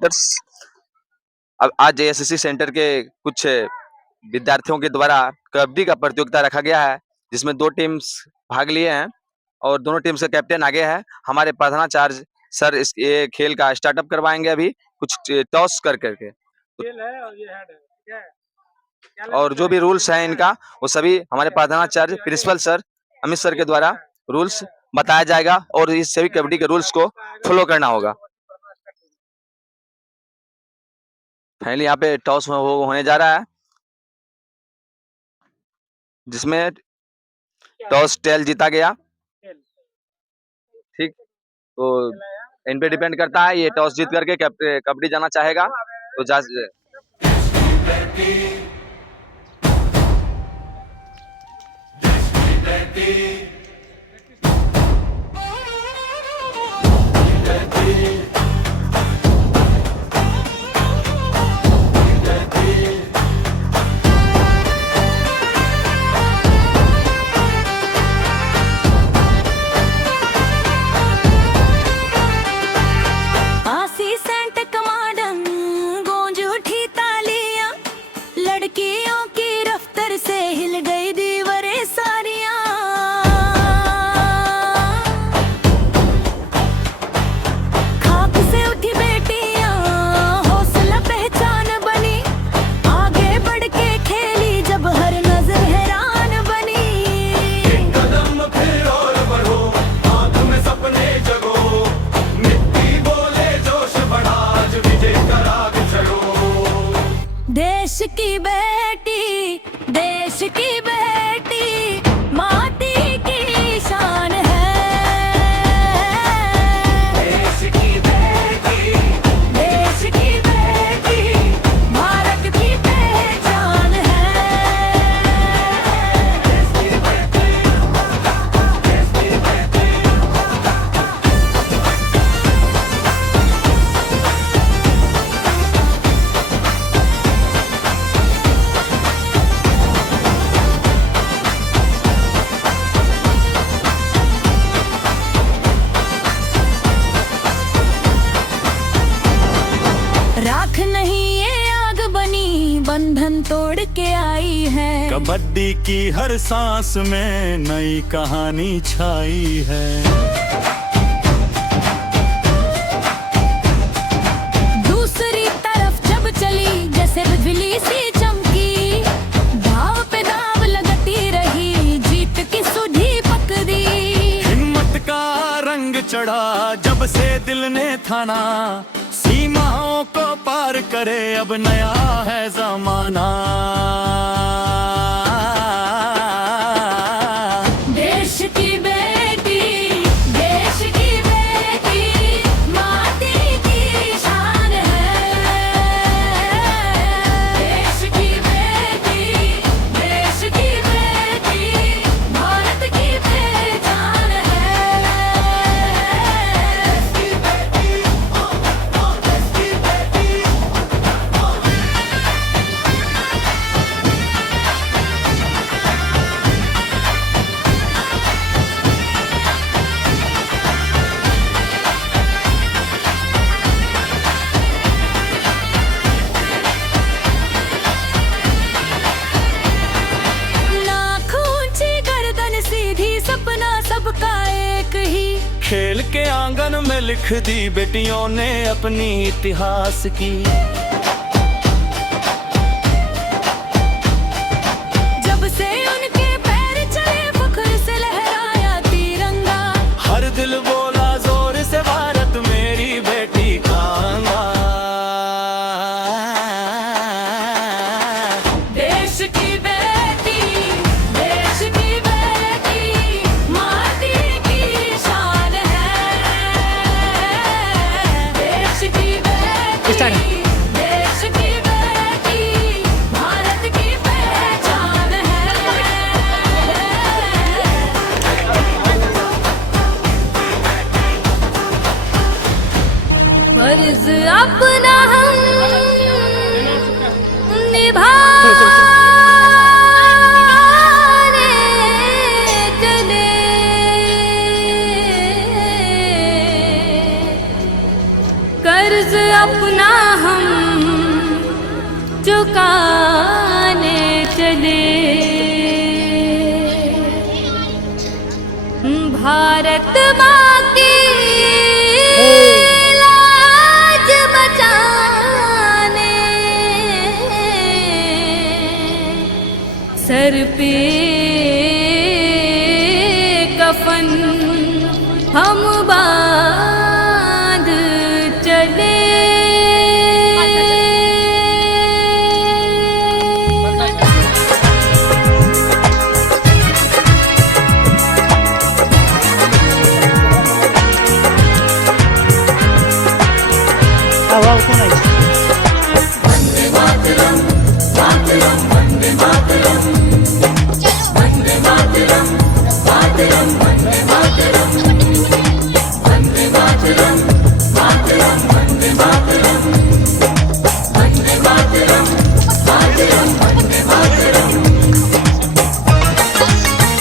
Directors, अब आज एएसएससी centre के कुछ विद्यार्थियों के द्वारा कबड्डी का प्रतियोगिता रखा गया है, जिसमें 2 टीम्स भाग लिए हैं और दोनों टीम्स का कैप्टन आगे है। हमारे प्रधानाचार्य सर इस ये खेल का स्टार्टअप करवाएंगे अभी कुछ टॉस कर करके। खेल है और ये हेड है, ठीक है? और जो भी रूल्स हैं इनका वो सभी हमारे प्रधानाचार्य प्रिंसिपल सर अमित सर के द्वारा रूल्स बताया जाएगा और इस सभी कबड्डी के रूल्स को फॉलो करना होगा। फाइनली यहाँ पे टॉस होने जा रहा है, जिसमें टॉस टेल जीता गया। ठीक, तो इन पे डिपेंड करता है, ये टॉस जीत करके कबड्डी जाना चाहेगा तो जा। लड़कियों की रफ्तार से हिल गई दीवारें सारियां, खाक से उठी बेटियां हौसला पहचान बनी, आगे बढ़ के खेली जब हर नजर हैरान बनी। एक कदम फिर और बढ़ो, आंख में सपने जगो, मिट्टी बोले जोश बढ़ा, आज विजय का राग चलो। देश की बेटी, देश की बेटी, माटी की शान है। देश की बेटी, देश की बेटी, भारत की पहचान है। देश की बेटी, देश की बेटी। राख नहीं ये आग बनी, बंधन तोड़ के आई है। कबड्डी की हर सांस में नई कहानी छाई है। दूसरी तरफ जब चली जैसे बिजली सी चमकी, दाव पे दाव लगती रही, जीत की सुधी पकड़ी। हिम्मत का रंग चढ़ा जब से दिल ने ठाना, सीमाओं को पार करे अब नया है जमाना। देश की बेटी, देश की बेटी, माटी की शान है। देश की बेटी, देश की बेटी, भारत की पहचान है। देश की बेटी, देश की बेटी। नाक ऊंची गर्दन सीधी, सपना सबका एक ही। खेल के आंगन में लिख दी बेटियों ने अपनी इतिहास की। जब से उनके पैर चले फख्र से लहराया तिरंगा, हर दिल बोला जोर से भारत मेरी बेटी का अंगा। देश की बेटी, देश की बेटी, माटी की शान है। देश की बेटी, देश की बेटी, भारत की पहचान है। फर्ज अपना हम निभाने चले, कर्ज अपना हम चुकाने चले। भारत माँ की लाज बचाने सर पे कफन हम बांध चले।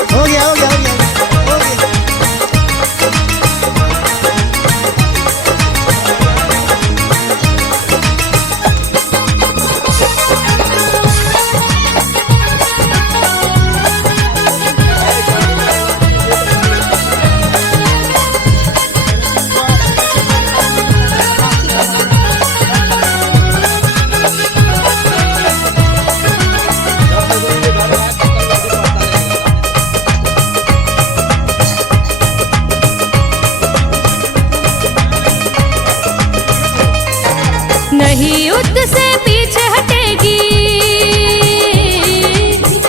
हो गया हो गया हो गया हो गया। नहीं युद्ध से पीछे हटेगी,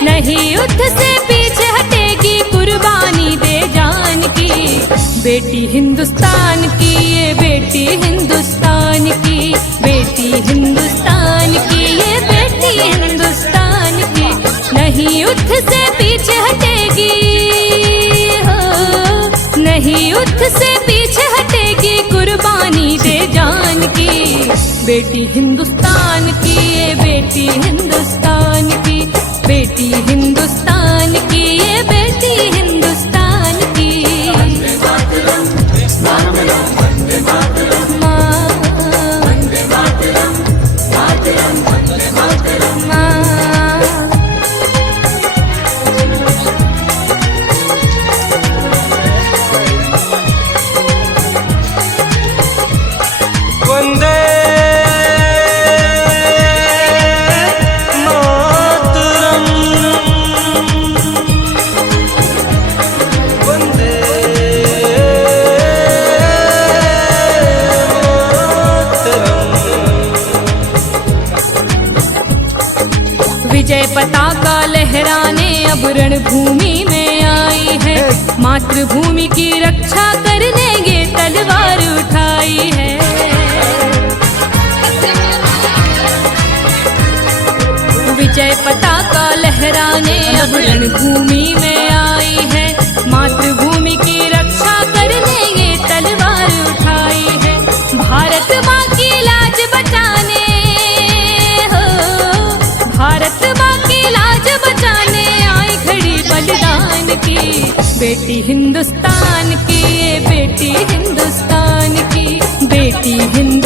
नहीं युद्ध से पीछे हटेगी, कुर्बानी दे जान की। बेटी हिंदुस्तान की, ये बेटी हिंदुस्तान की, बेटी हिंदुस्तान की, ये बेटी हिंदुस्तान की। नहीं युद्ध से पीछे हटेगी हो, नहीं युद्ध से पीछे हटेगी, कुर्बानी दे जान की। बेटी हिंदुस्तान की, ये बेटी हिंदुस्तान की, बेटी हिंदुस्तान की, ये बेटी हिंदुस्तान की। वंदे मातरम, वंदे मातरम। विजय पताका लहराने अब रणभूमि में आई है, मातृभूमि की रक्षा करने ये तलवार उठाई है। विजय पताका लहराने अब रणभूमि में आई है, मातृभूमि की रक्षा करने ये तलवार उठाई है। भारत माँ की लाज बचाने हो, भारत माँ की लाज बचाने आई खड़ी बलिदान की। बेटी हिंदुस्तान की, ये बेटी हिंदुस्तान की, बेटी हिंदुस्तान